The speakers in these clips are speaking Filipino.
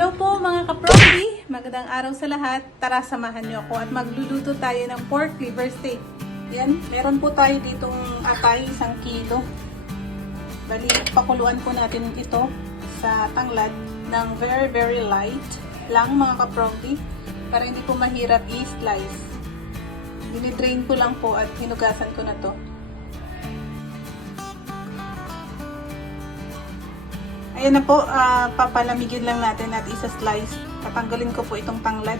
Hello po mga kapromdi! Magandang araw sa lahat. Tara, samahan niyo ako at magluluto tayo ng pork liver steak. Yan, meron po tayo ditong atay, 1 kilo. Bali, pakuluan po natin ito sa tanglad ng very light lang mga kapromdi para hindi po mahirap i-slice. Dinidrain ko lang po at hinugasan ko na to. Ayan na po, papalamigin lang natin at isa-slice. Tatanggalin ko po itong tanglad.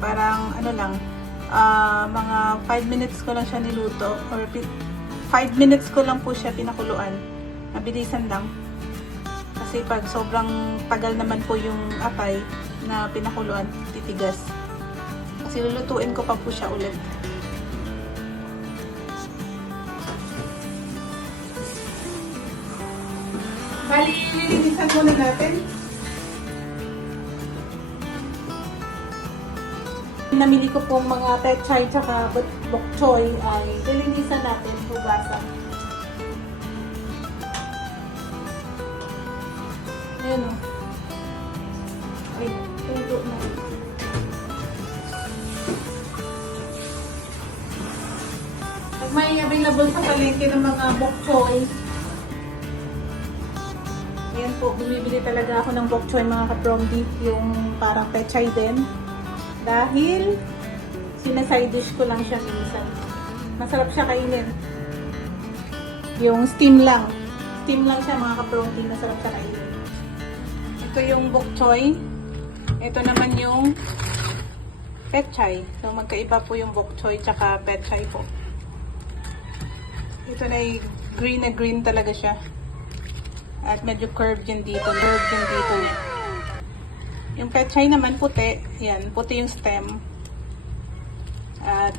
Parang ano lang, mga 5 minutes ko lang siya niluto. Or 5 minutes ko lang po siya pinakuluan. Mabilisan lang. Kasi pag sobrang tagal naman po yung atay na pinakuluan, titigas. Kasi lulutuin ko pa po siya ulit. Bali, lilinisan muna natin. Namili ko pong mga pechay tsaka bok choy ay lilinisan natin, hugasan. Ayan o. Ay, tulo na. Pag may available sa palengke ng mga bok choy, ayan po, bumibili talaga ako ng bok choy mga kapromdi, yung parang pechay din. Dahil sinaside dish ko lang siya minsan. Masarap siya kainin. Yung steam lang. Steam lang siya mga kapromdi, masarap siya kainin. Ito yung bok choy. Ito naman yung pechay. So magkaiba po yung bok choy tsaka pechay po. Ito na green talaga siya. At medyo curved yun dito. Yung pechay naman puti. Yan, puti yung stem. At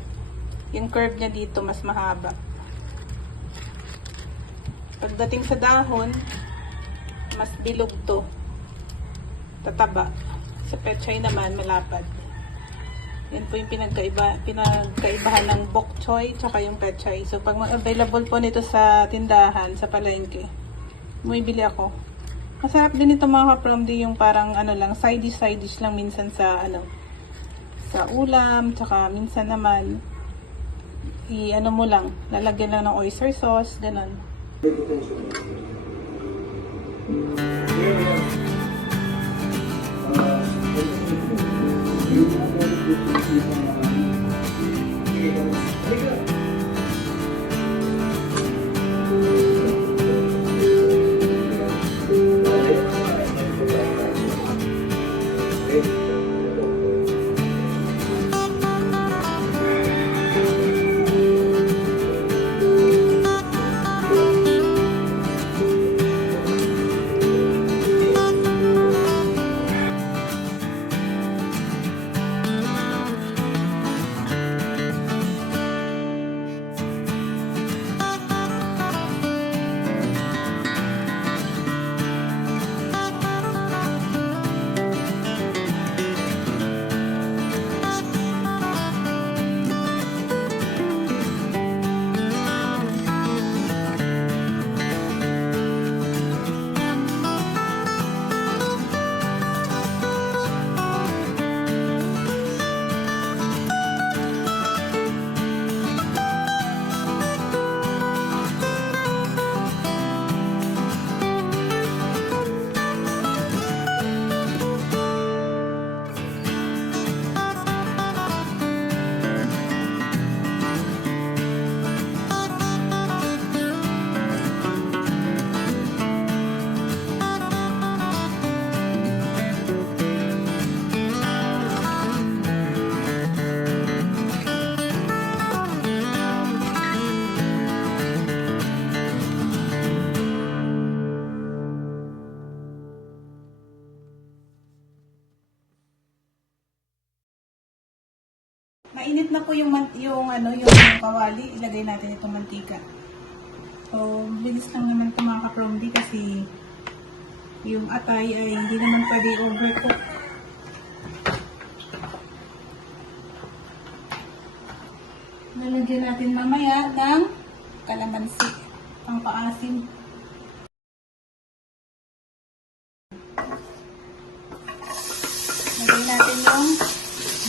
yung curve niya dito mas mahaba. Pagdating sa dahon, mas bilog to. Tataba. Sa pechay naman, malapad. Yan po yung pinagkaibahan ng bok choy tsaka yung pechay. So pag available po nito sa tindahan, sa palengke, bumibili ako. Masarap din ito mga kapromdi, yung parang ano lang, side dish lang minsan sa ano, sa ulam, tsaka minsan naman i-ano mo lang, lalagyan lang ng oyster sauce, ganun. Mainit na po yung kawali, ilagay natin itong mantika. So, bilis lang naman ito mga kapromdi kasi yung atay ay hindi naman pwede overcook. Lalagyan natin mamaya ng kalamansi, pang paasim.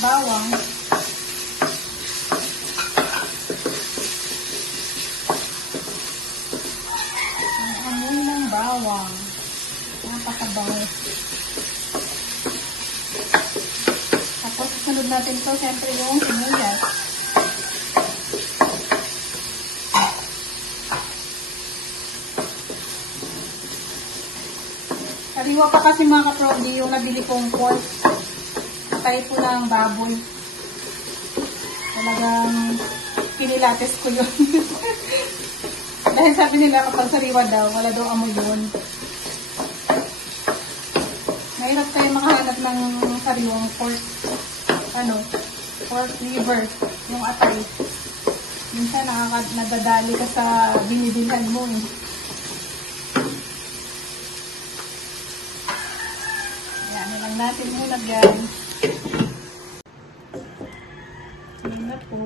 bawang. Ang amoy ng bawang. Napakabango. Tapos, sunod natin to, siyempre yung sibuyas. Sariwa pa kasi mga kaprodi yung nabili kong pork. Tayo po ng baboy. Talagang pinilates ko yun. Dahil sabi nila kapag sariwa daw, wala daw amoy yun. Mahirap tayo makahanap ng sariwang pork. Pork liver. Yung atay. Minsan nadadali ka sa binibilhan mo eh. Yan, nilang natin muna dyan. Yan na po.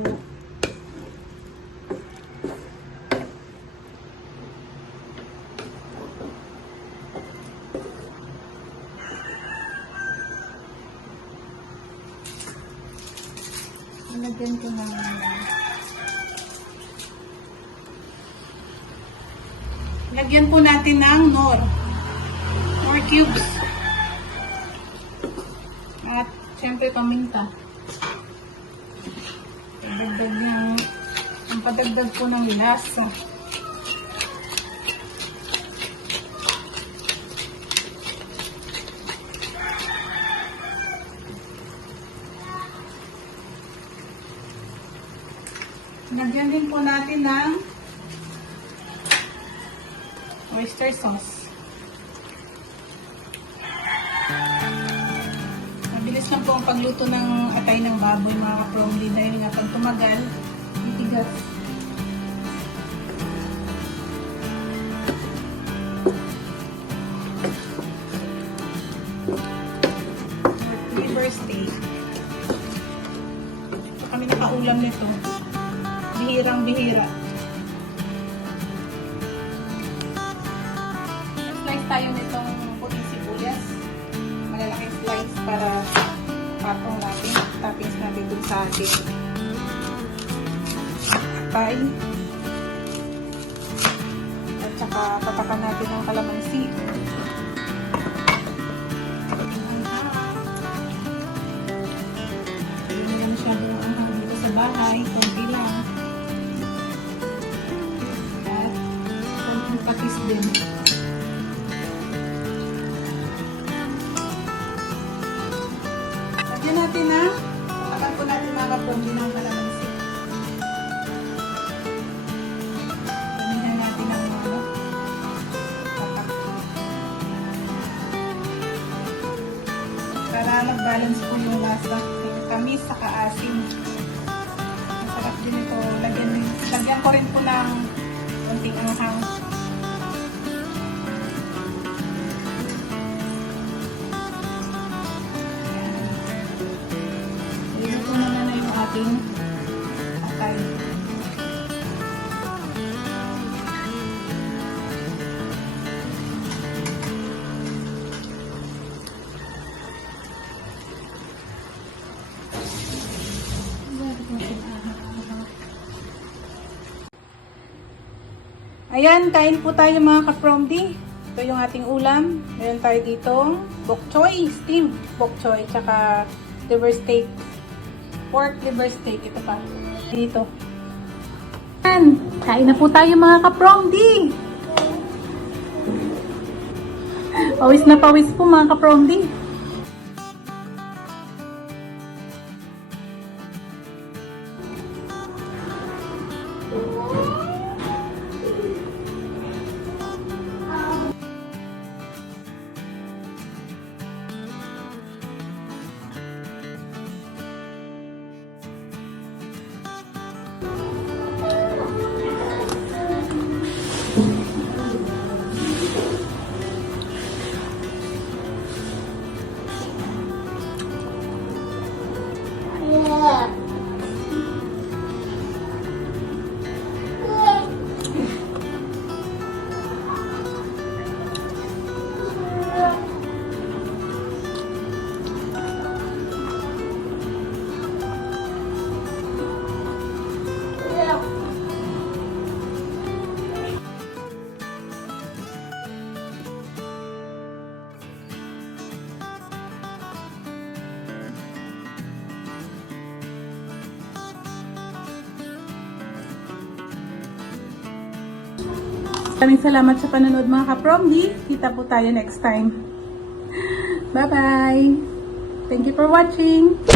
Lagyan ko ng lagyan po natin ng nor cubes at syempre paminta. Padagdag ng ang padagdag po ng lasa. Lagyan din po natin ng oyster sauce. Mabilis lang po ang pagluto ng atay ng baboy mga kapromdi dahil nga pag tumagal, titigas. Liver steak. So kami nakaulam nito. Bihirang-bihira. Slice tayo nitong puting sibuyas. Malalaking slice para patong natin. Toppings natin dun sa ating atay. At saka patakan natin ng kalamansi. Hindi na masyadong anghang dito sa bahay. Kunti lang. Patis din. Lagyan natin na patakan po natin mga kapromdi ng kalamansi. Lagyan natin ng patak. Para mag-balance po yung lasa. Yung tamis sa kaasim. Masarap din ito. Lagyan ko rin po ng konting anghang. Atay. Ayan, kain po tayo mga kapromdi. Ito yung ating ulam. Meron tayo ditong bok choy, steamed bok choy, tsaka liver steak. Pork liver steak. Ito pa. Dito. Kain na po tayo mga kapromdi. Pawis na pawis po mga kapromdi. Maraming salamat sa panonood mga ka-Promdi. Kita po tayo next time. Bye-bye! Thank you for watching!